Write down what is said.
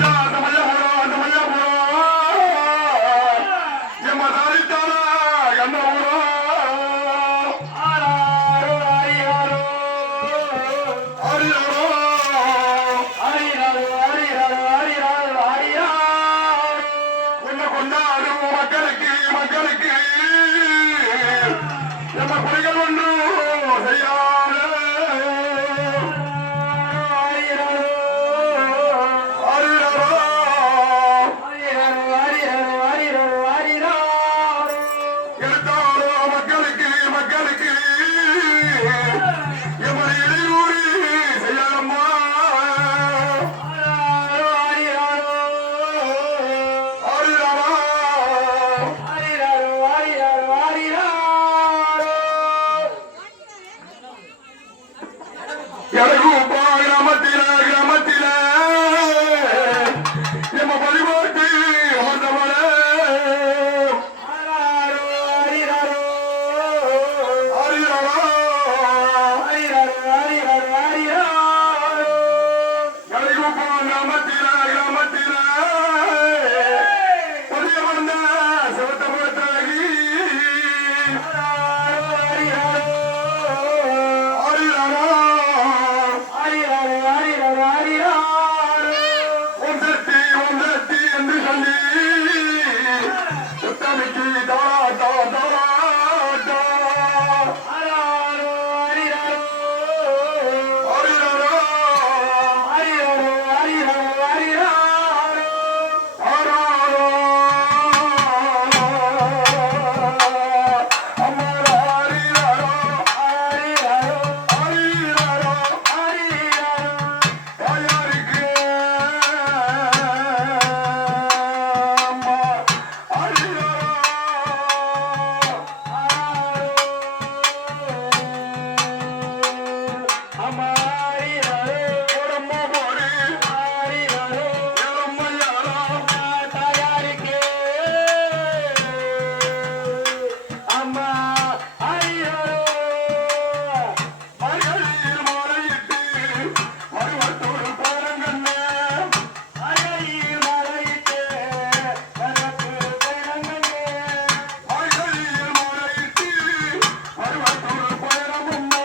Canada.